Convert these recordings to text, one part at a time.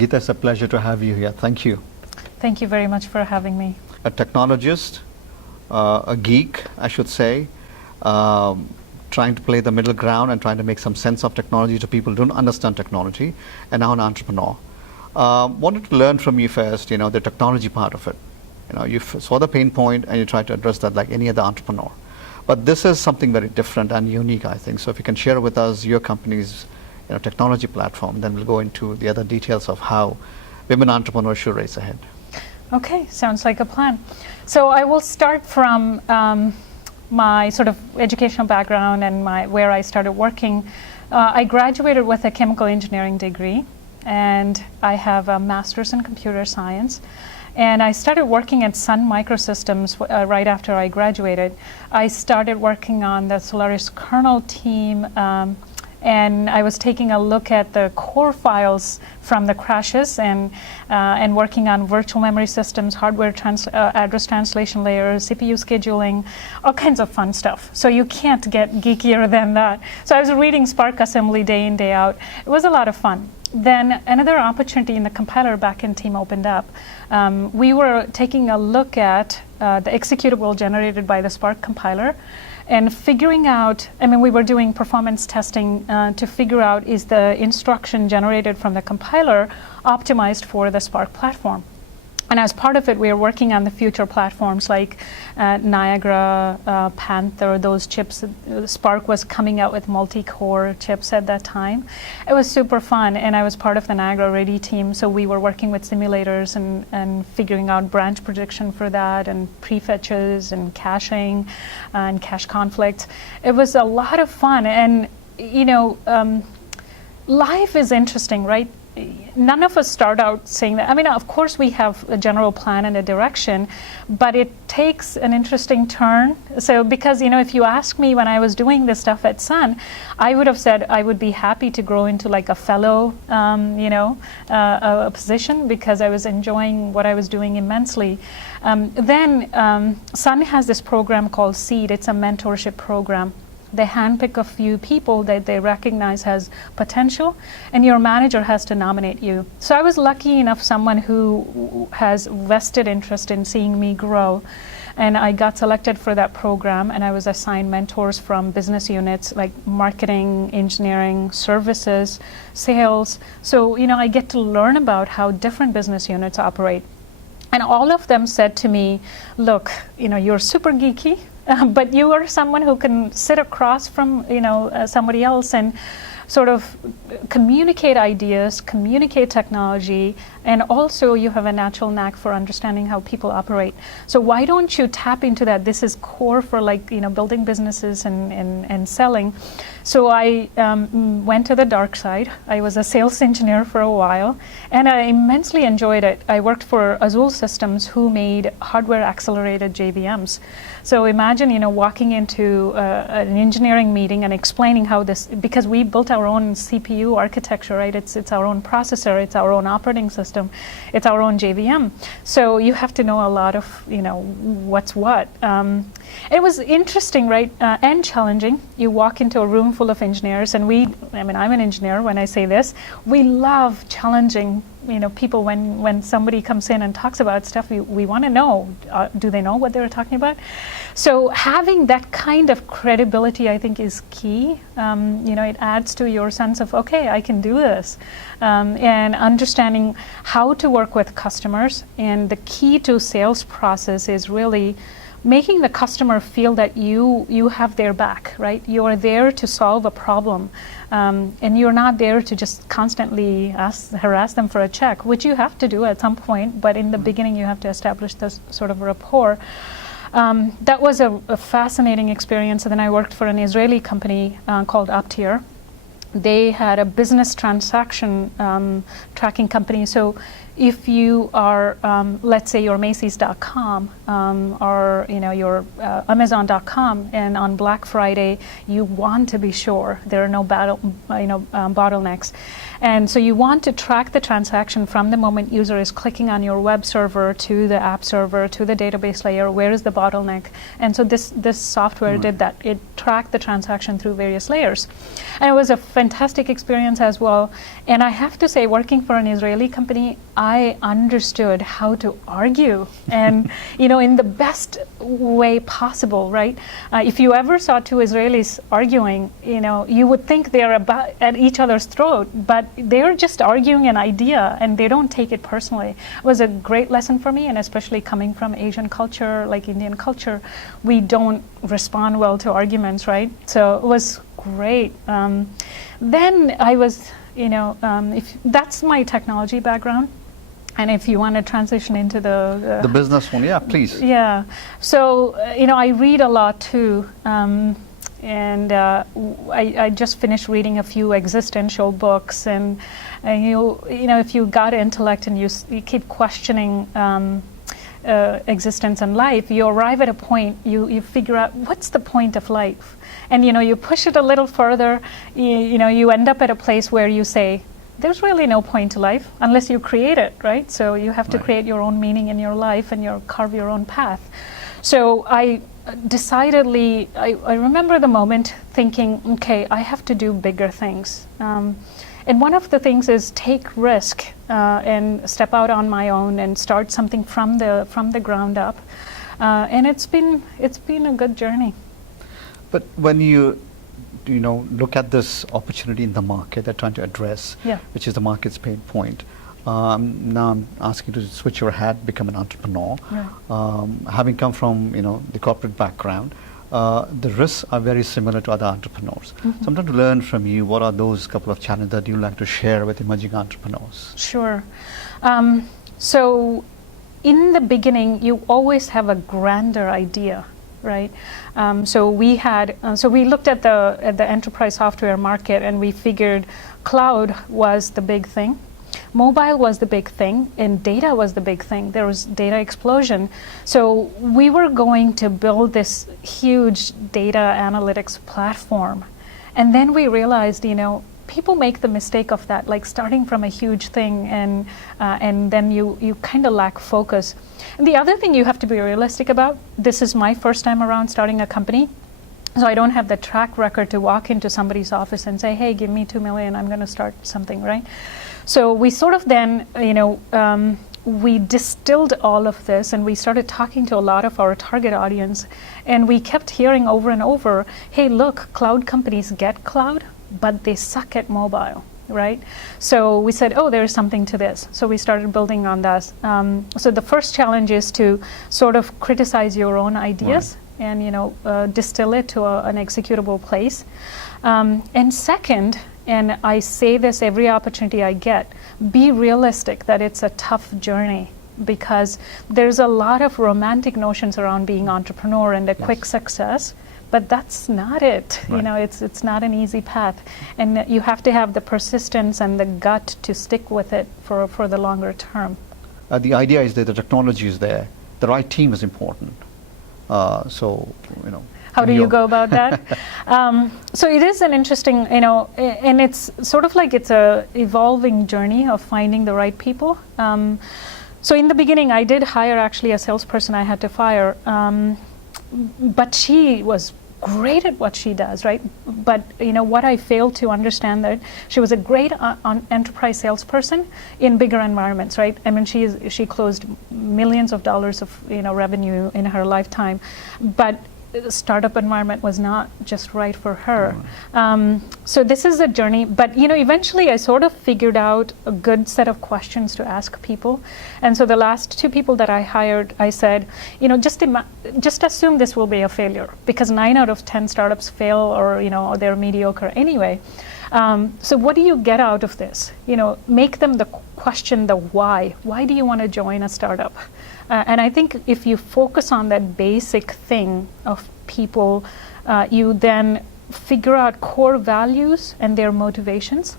Geetha, it's a pleasure to have you here. Thank you. Thank you very much for having me. A technologist, a geek, I should say, trying to play the middle ground and trying to make some sense of technology to people who don't understand technology, and now an entrepreneur. Wanted to learn from you first, the technology part of it. You saw the pain point and you tried to address that like any other entrepreneur. But this is something very different and unique, I think. So if you can share with us your company's technology platform, then we'll go into the other details of how women entrepreneurs should race ahead. Okay, sounds like a plan. So I will start from my sort of educational background and where I started working. I graduated with a chemical engineering degree, and I have a master's in computer science. And I started working at Sun Microsystems right after I graduated. I started working on the Solaris kernel team, and I was taking a look at the core files from the crashes and working on virtual memory systems, hardware address translation layers, CPU scheduling, all kinds of fun stuff. So you can't get geekier than that. So I was reading Spark assembly day in, day out. It was a lot of fun. Then another opportunity in the compiler backend team opened up. We were taking a look at the executable generated by the Spark compiler and figuring out, we were doing performance testing to figure out, is the instruction generated from the compiler optimized for the Spark platform? And as part of it, we are working on the future platforms like Niagara, Panther, those chips. Spark was coming out with multi-core chips at that time. It was super fun, and I was part of the Niagara Ready team, so we were working with simulators and figuring out branch prediction for that, and prefetches, and caching, and cache conflicts. It was a lot of fun, and life is interesting, right? None of us start out saying that. Of course we have a general plan and a direction, but it takes an interesting turn. So because, if you ask me when I was doing this stuff at Sun, I would have said I would be happy to grow into like a fellow, a position, because I was enjoying what I was doing immensely. Then Sun has this program called SEED. It's a mentorship program. They handpick a few people that they recognize has potential, and your manager has to nominate you. So I was lucky enough, someone who has vested interest in seeing me grow, and I got selected for that program, and I was assigned mentors from business units like marketing, engineering, services, sales. So, I get to learn about how different business units operate. And all of them said to me, look, you're super geeky, but you are someone who can sit across from somebody else and sort of communicate ideas, communicate technology, and also you have a natural knack for understanding how people operate. So why don't you tap into that? This is core for building businesses and selling. So I went to the dark side. I was a sales engineer for a while, and I immensely enjoyed it. I worked for Azul Systems, who made hardware accelerated JVMs. So imagine, walking into an engineering meeting and explaining how this, because we built our own CPU architecture, right? It's our own processor, it's our own operating system, it's our own JVM. So you have to know a lot of, what's what. It was interesting, right? And challenging. You walk into a room full of engineers, and I'm an engineer when I say this, we love challenging people. When somebody comes in and talks about stuff, we want to know, do they know what they're talking about? So having that kind of credibility, I think, is key. It adds to your sense of, okay, I can do this. And understanding how to work with customers. And the key to sales process is really making the customer feel that you have their back, right? You are there to solve a problem, and you're not there to just constantly harass them for a check, which you have to do at some point, but in the beginning you have to establish this sort of rapport. That was a fascinating experience. And then I worked for an Israeli company called Optier. They had a business transaction tracking company. So if you are, let's say, you're Macy's.com or your Amazon.com, and on Black Friday you want to be sure there are no bottlenecks, and so you want to track the transaction from the moment user is clicking on your web server to the app server to the database layer. Where is the bottleneck? And so this software did that. It tracked the transaction through various layers, and it was a fantastic experience as well. And I have to say, working for an Israeli company, I understood how to argue and, in the best way possible, right? If you ever saw two Israelis arguing, you would think they're about at each other's throat, but they're just arguing an idea and they don't take it personally. It was a great lesson for me, and especially coming from Asian culture, like Indian culture, we don't respond well to arguments, right? So it was great. Then I was, if that's my technology background, and if you want to transition into the business one, yeah, please. Yeah. So I read a lot too, and I just finished reading a few existential books, and if you got intellect and you keep questioning existence and life, you arrive at a point, you figure out what's the point of life. And you push it a little further, you end up at a place where you say, there's really no point to life unless you create it, right? So you have to create your own meaning in your life and carve your own path. So I decidedly, I remember the moment thinking, okay, I have to do bigger things. And one of the things is take risk and step out on my own and start something from the ground up. And it's been a good journey. But when you look at this opportunity in the market they're trying to address, which is the market's pain point, now I'm asking you to switch your hat, become an entrepreneur. Having come from the corporate background, the risks are very similar to other entrepreneurs. So I'm trying to learn from you, what are those couple of challenges that you'd like to share with emerging entrepreneurs? Sure. So in the beginning, you always have a grander idea, right? So we looked at the enterprise software market, and we figured cloud was the big thing. Mobile was the big thing, and data was the big thing. There was data explosion. So we were going to build this huge data analytics platform. And then we realized, people make the mistake of that, like starting from a huge thing, and then you kind of lack focus. And the other thing you have to be realistic about, this is my first time around starting a company. So I don't have the track record to walk into somebody's office and say, hey, give me $2 million, I'm going to start something, right? So we sort of then, we distilled all of this, and we started talking to a lot of our target audience, and we kept hearing over and over, hey, look, cloud companies get cloud, but they suck at mobile, right? So we said, oh, there's something to this. So we started building on that. So the first challenge is to sort of criticize your own ideas and distill it to an executable place. And second, and I say this every opportunity I get, be realistic that it's a tough journey, because there's a lot of romantic notions around being entrepreneur and a quick success, but that's not it. It's not an easy path, and you have to have the persistence and the gut to stick with it for the longer term. The idea is that the technology is there, the right team is important. How do you go about that? So it is an interesting, and it's sort of like it's a evolving journey of finding the right people. So in the beginning, I did hire actually a salesperson I had to fire, but she was great at what she does, right? But what I failed to understand, that she was a great enterprise salesperson in bigger environments, right? I mean, she closed millions of dollars of revenue in her lifetime, but the startup environment was not just right for her. So this is a journey, but eventually I sort of figured out a good set of questions to ask people. And so the last two people that I hired, I said, just assume this will be a failure, because 9 out of 10 startups fail, or they're mediocre anyway. So what do you get out of this? Make them the question the why. Why do you want to join a startup? And I think if you focus on that basic thing of people, you then figure out core values and their motivations.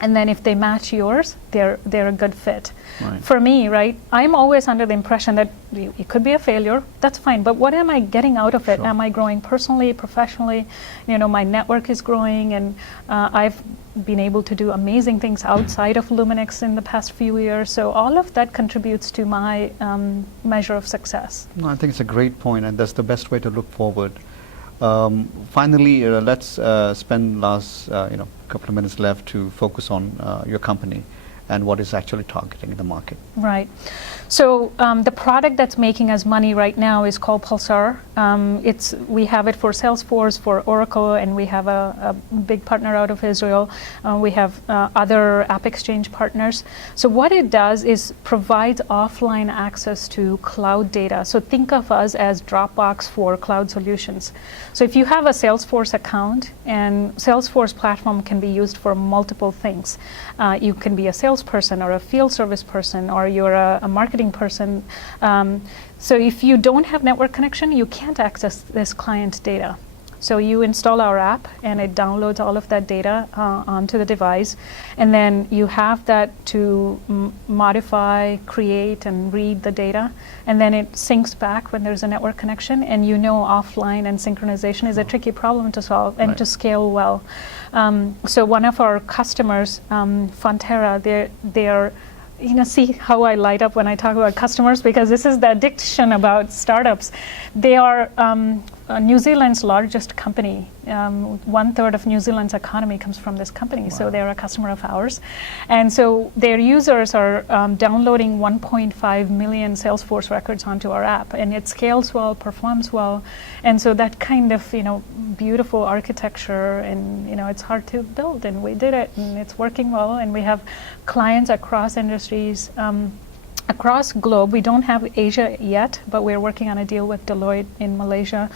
And then if they match yours, they're a good fit. Right. For me, right, I'm always under the impression that it could be a failure. That's fine. But what am I getting out of it? Sure. Am I growing personally, professionally? My network is growing, and I've been able to do amazing things outside of Luminix in the past few years. So all of that contributes to my measure of success. No, I think it's a great point, and that's the best way to look forward. Finally, let's spend last couple of minutes left to focus on your company and what is actually targeting the market. Right. So the product that's making us money right now is called Pulsar. We have it for Salesforce, for Oracle, and we have a big partner out of Israel. We have other App Exchange partners. So what it does is provides offline access to cloud data. So think of us as Dropbox for cloud solutions. So if you have a Salesforce account, and Salesforce platform can be used for multiple things. You can be a salesperson or a field service person, or you're a marketing person. So if you don't have network connection, you can't access this client data. So you install our app and it downloads all of that data onto the device, and then you have that to modify, create, and read the data, and then it syncs back when there's a network connection, and offline and synchronization is a tricky problem to solve and to scale well. So one of our customers, Fonterra, they're see how I light up when I talk about customers, because this is the addiction about startups. They are New Zealand's largest company. 1/3 of New Zealand's economy comes from this company. Wow. So they're a customer of ours. And so their users are downloading 1.5 million Salesforce records onto our app, and it scales well, performs well. And so that kind of, beautiful architecture, and, it's hard to build, and we did it, and it's working well, and we have clients across industries, across globe. We don't have Asia yet, but we're working on a deal with Deloitte in Malaysia.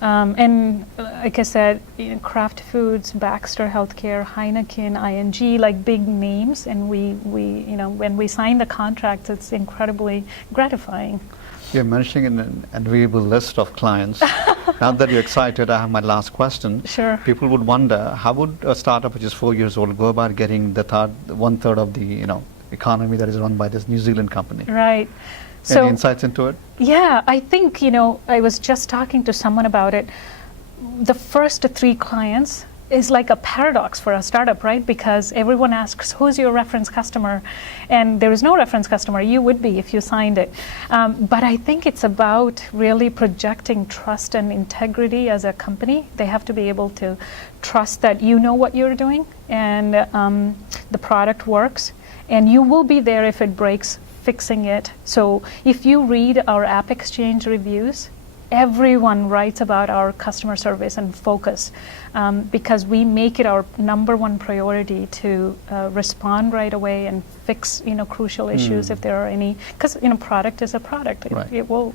And like I said, Kraft Foods, Baxter Healthcare, Heineken, ING, like big names. And we when we sign the contracts, it's incredibly gratifying. You're mentioning an enviable list of clients. Now that you're excited, I have my last question. Sure. People would wonder, how would a startup which is 4 years old go about getting the 1/3 of the economy that is run by this New Zealand company? Right. Any insights into it? Yeah, I think, I was just talking to someone about it. The first 3 clients is like a paradox for a startup, right? Because everyone asks, who's your reference customer? And there is no reference customer. You would be if you signed it. But I think it's about really projecting trust and integrity as a company. They have to be able to trust that you know what you're doing, and the product works. And you will be there if it breaks, fixing it. So if you read our App Exchange reviews, everyone writes about our customer service and focus, because we make it our #1 priority to respond right away and fix crucial issues if there are any, because product is a product. Right. It will.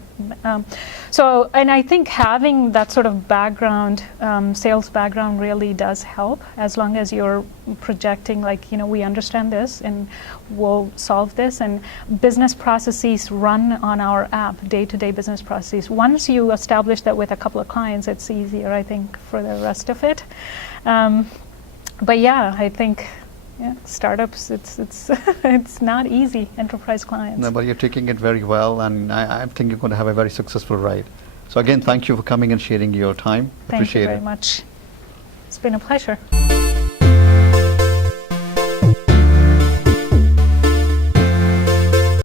So, and I think having that sort of background, sales background, really does help, as long as you're projecting we understand this and we'll solve this, and business processes run on our app, day-to-day business processes. Once you establish that with a couple of clients, it's easier, I think, for the rest of it. But yeah, I think startups, it's not easy, enterprise clients. No, but you're taking it very well, and I think you're going to have a very successful ride. So again, thank you for coming and sharing your time. Thank Appreciate you very it. much. It's been a pleasure.